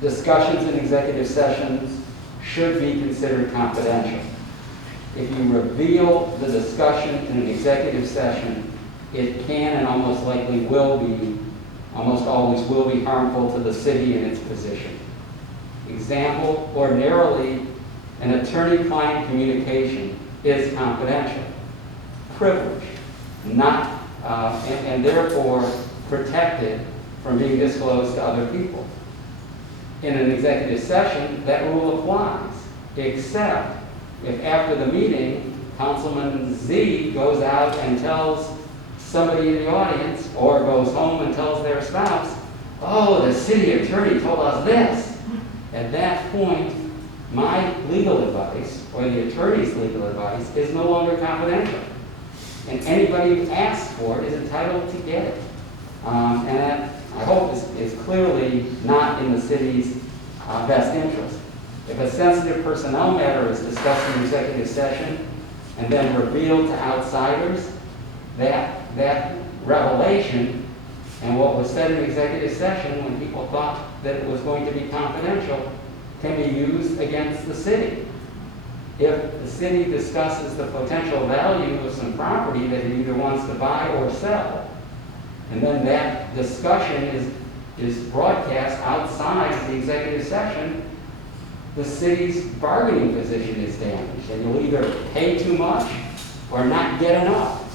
discussions in executive sessions should be considered confidential. If you reveal the discussion in an executive session, it can and almost likely will be, almost always will be harmful to the city and its position. Example, ordinarily, an attorney-client communication is confidential, privileged, not, and therefore protected from being disclosed to other people. In an executive session, that rule applies, except if after the meeting, Councilman Z goes out and tells somebody in the audience, or goes home and tells their spouse, oh, the city attorney told us this. At that point, my legal advice, or the attorney's legal advice, is no longer confidential. And anybody who asks for it is entitled to get it. And that, I hope, is clearly not in the city's best interest. If a sensitive personnel matter is discussed in executive session and then revealed to outsiders, that revelation and what was said in executive session when people thought that it was going to be confidential can be used against the city. If the city discusses the potential value of some property that it either wants to buy or sell, and then that discussion is broadcast outside the executive session, the city's bargaining position is damaged, and you'll either pay too much or not get enough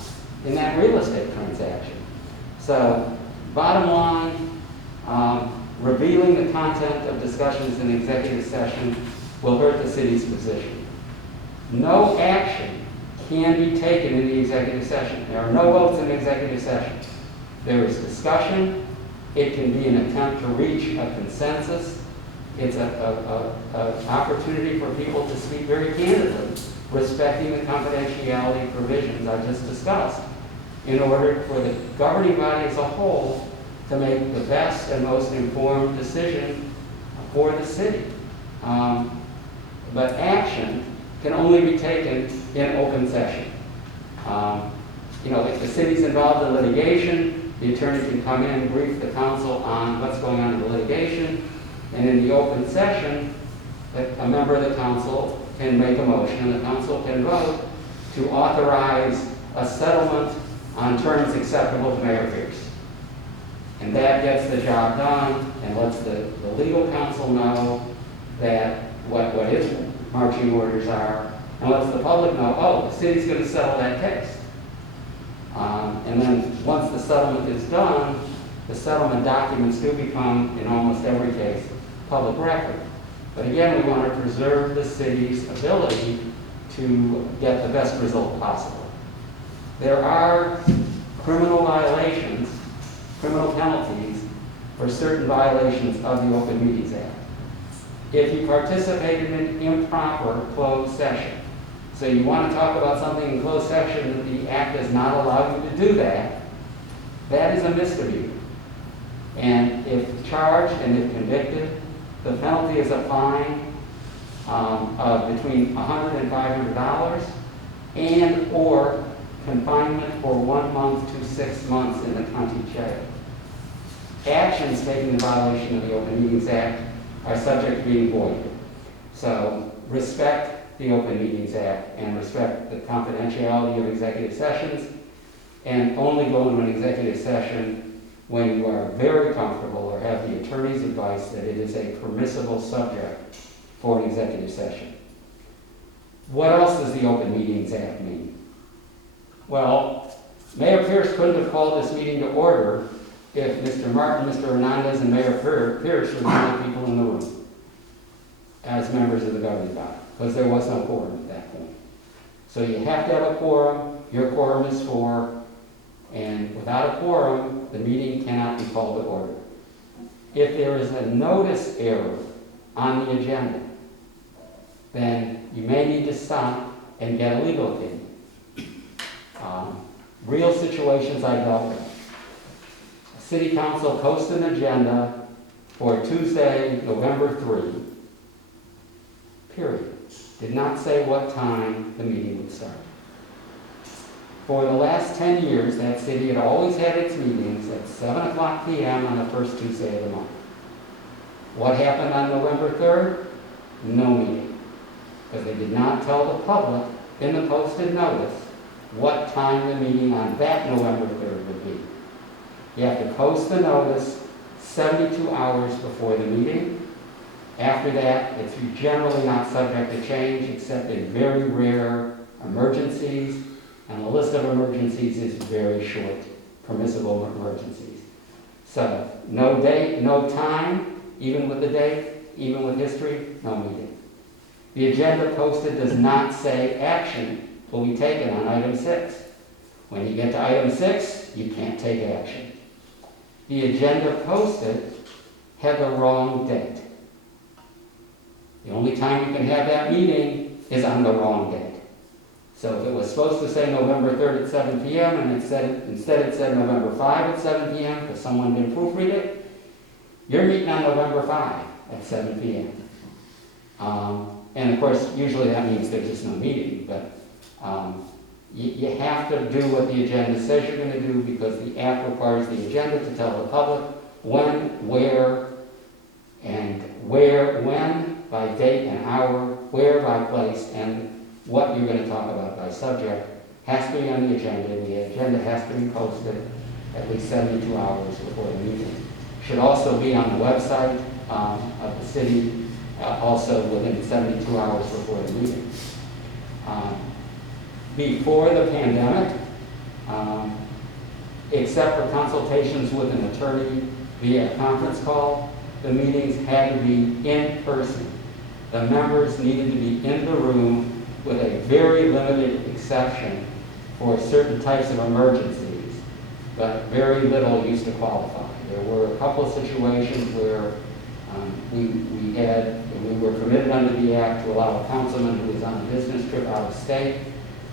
in that real estate transaction. So, bottom line, revealing the content of discussions in executive session will hurt the city's position. No action can be taken in the executive session. There are no votes in the executive session. There is discussion. It can be an attempt to reach a consensus. It's an opportunity for people to speak very candidly, respecting the confidentiality provisions I just discussed, in order for the governing body as a whole to make the best and most informed decision for the city. But action can only be taken in open session. If the city's involved in litigation, the attorney can come in and brief the council on what's going on in the litigation, and in the open session, a member of the council can make a motion, and the council can vote to authorize a settlement on terms acceptable to Mayor Pierce. And that gets the job done and lets the legal counsel know that what his marching orders are, and lets the public know, oh, the city's going to settle that case. And then once the settlement is done, the settlement documents do become, in almost every case, public record. But again, we want to preserve the city's ability to get the best result possible. There are criminal violations, criminal penalties for certain violations of the Open Meetings Act. If you participated in improper closed session, so you want to talk about something in closed session that the Act does not allow you to do that, that is a misdemeanor. And if charged and if convicted, the penalty is a fine of between $100 and $500 and or confinement for 1 month to 6 months in the county jail. Actions taken in violation of the Open Meetings Act are subject to being voided. So respect the Open Meetings Act and respect the confidentiality of executive sessions, and only go into an executive session when you are very comfortable or have the attorney's advice that it is a permissible subject for an executive session. What else does the Open Meetings Act mean? Well, Mayor Pierce couldn't have called this meeting to order if Mr. Martin, Mr. Hernandez, and Mayor Pierce were the only people in the room as members of the governing body, because there was no quorum at that point. So you have to have a quorum. Your quorum is 4, and without a quorum, the meeting cannot be called to order. If there is a notice error on the agenda, then you may need to stop and get a legal opinion. Real situations I dealt with. City Council posted an agenda for Tuesday, November 3, period. Did not say what time the meeting would start. For the last 10 years, that city had always had its meetings at 7 o'clock p.m. on the first Tuesday of the month. What happened on November 3rd? No meeting. Because they did not tell the public in the posted notice what time the meeting on that November 3rd would be. You have to post the notice 72 hours before the meeting. After that, it's generally not subject to change except in very rare emergencies, and the list of emergencies is very short, permissible emergencies. So no date, no time, even with the date, even with history, no meeting. The agenda posted does not say action will be taken on item 6. When you get to item 6, you can't take action. The agenda posted had the wrong date. The only time you can have that meeting is on the wrong date. So if it was supposed to say November 3rd at 7 p.m. and instead it said November 5 at 7 p.m. because someone didn't proofread it, you're meeting on November 5 at 7 p.m. And of course, usually that means there's just no meeting, but you have to do what the agenda says you're going to do because the act requires the agenda to tell the public when, where, when by date and hour, where by place, and what you're going to talk about by subject has to be on the agenda. The agenda has to be posted at least 72 hours before the meeting. Should also be on the website of the city, also within 72 hours before the meeting. Before the pandemic, except for consultations with an attorney via conference call, the meetings had to be in person. The members needed to be in the room with a very limited exception for certain types of emergencies, but very little used to qualify. There were a couple of situations where we were permitted under the Act to allow a councilman who was on a business trip out of state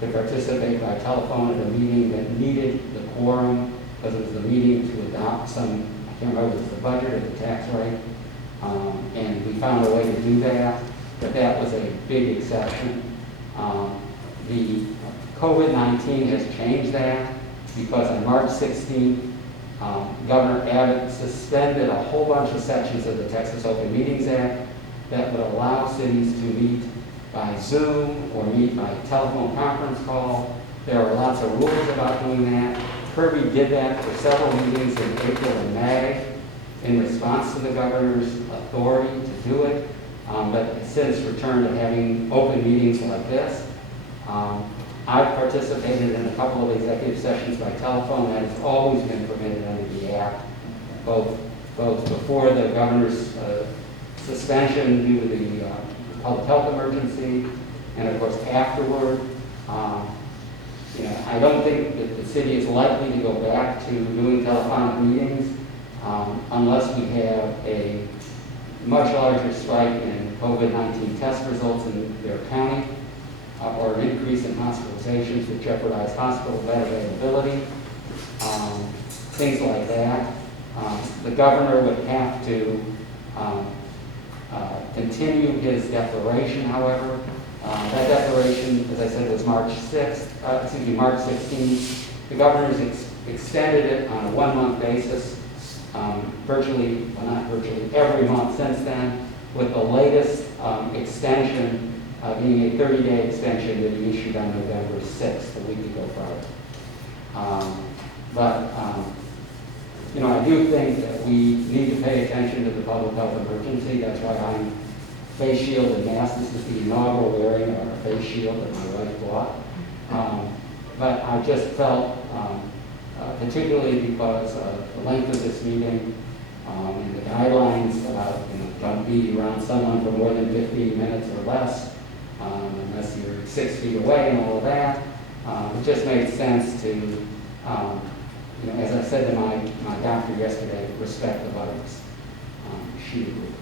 to participate by telephone at a meeting that needed the quorum because it was the meeting to adopt some, I can't remember if it was the budget or the tax rate, and we found a way to do that, but that was a big exception. The COVID-19 has changed that because on March 16th, Governor Abbott suspended a whole bunch of sections of the Texas Open Meetings Act that would allow cities to meet by Zoom or meet by telephone conference call. There are lots of rules about doing that. Kirby did that for several meetings in April and May in response to the governor's authority to do it, but since returned to having open meetings like this. I've participated in a couple of executive sessions by telephone. That has always been permitted under the Act, both before the governor's suspension due to the public health emergency, and of course afterward. I don't think that the city is likely to go back to doing telephonic meetings unless we have a much larger spike in COVID-19 test results in their county, or an increase in hospitalizations that jeopardize hospital bed availability, things like that. The governor would have to continue his declaration, however. That declaration, as I said, was March 16th. The governor's extended it on a 1-month basis, not virtually, every month since then, with the latest extension being a 30-day extension that he issued on November 6th, a week ago Friday. I do think that we need to pay attention to the public health emergency. That's why I'm face shield and mask. This is the inaugural wearing of our face shield that my wife bought. But I just felt, particularly because of the length of this meeting and the guidelines about don't be around someone for more than 15 minutes or less, unless you're 6 feet away and all of that. It just made sense to, as I said to my doctor yesterday, respect the virus. She agreed.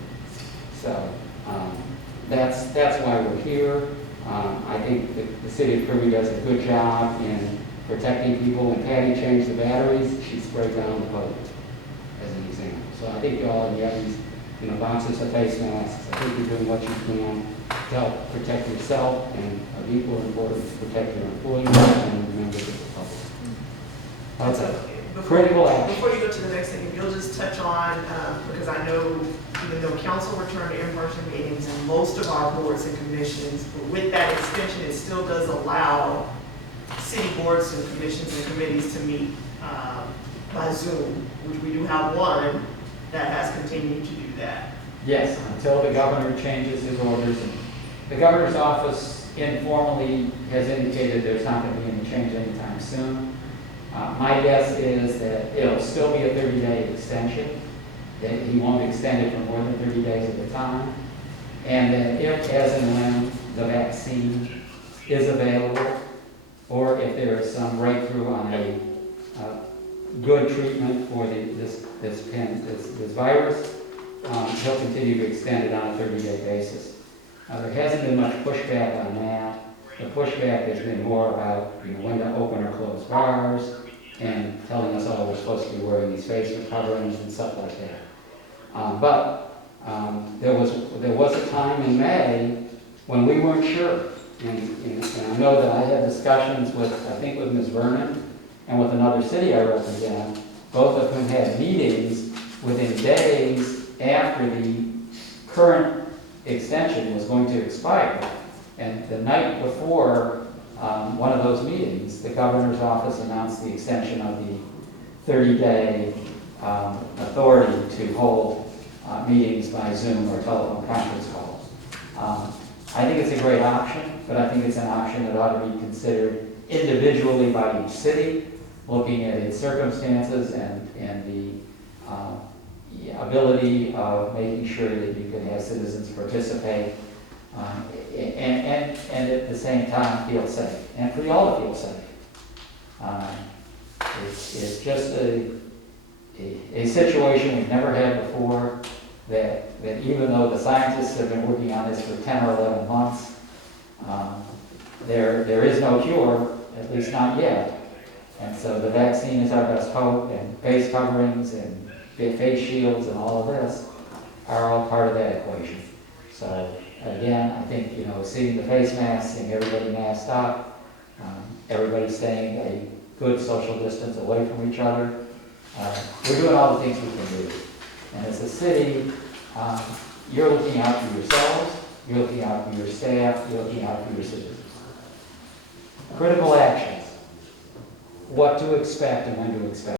So that's why we're here. I think the city of Kirby does a good job in protecting people. When Patty changed the batteries, she sprayed down the hose, as an example. So I think you all have these boxes of face masks. I think you're doing what you can to help protect yourself, and of equal importance, protect your employees and members of the public. That's a critical action. Before you go to the next thing, if you'll just touch on, because I know even though council returned to in-person meetings and most of our boards and commissions, but with that extension, it still does allow city boards and commissions and committees to meet by Zoom, which we do have one that has continued to do that. Yes, until the governor changes his orders. And the governor's office informally has indicated there's not going to be any change anytime soon. My guess is that it'll still be a 30-day extension, that he won't extend it for more than 30 days at a time, and that if, as and when, the vaccine is available, or if there is some breakthrough on a good treatment for this virus, he'll continue to extend it on a 30-day basis. There hasn't been much pushback on that. The pushback has been more about when to open or close bars and telling us all we're supposed to be wearing these face coverings and stuff like that. But there was a time in May when we weren't sure. And I know that I had discussions with Ms. Vernon and with another city I represent, both of whom had meetings within days after the current extension was going to expire. And the night before one of those meetings, the governor's office announced the extension of the 30-day authority to hold meetings by Zoom or telephone conference calls. I think it's a great option, but I think it's an option that ought to be considered individually by each city, looking at its circumstances and the ability of making sure that you can have citizens participate and at the same time feel safe, and for you all to feel safe. It's just a situation we've never had before, that even though the scientists have been working on this for 10 or 11 months, there is no cure, at least not yet. And so the vaccine is our best hope, and face coverings and face shields and all of this are all part of that equation. So again, I think, seeing the face masks, seeing everybody masked up, everybody staying a good social distance away from each other, we're doing all the things we can do. And as a city, you're looking out for yourselves, you're looking out for your staff, you're looking out for your citizens. Critical actions. What to expect and when to expect.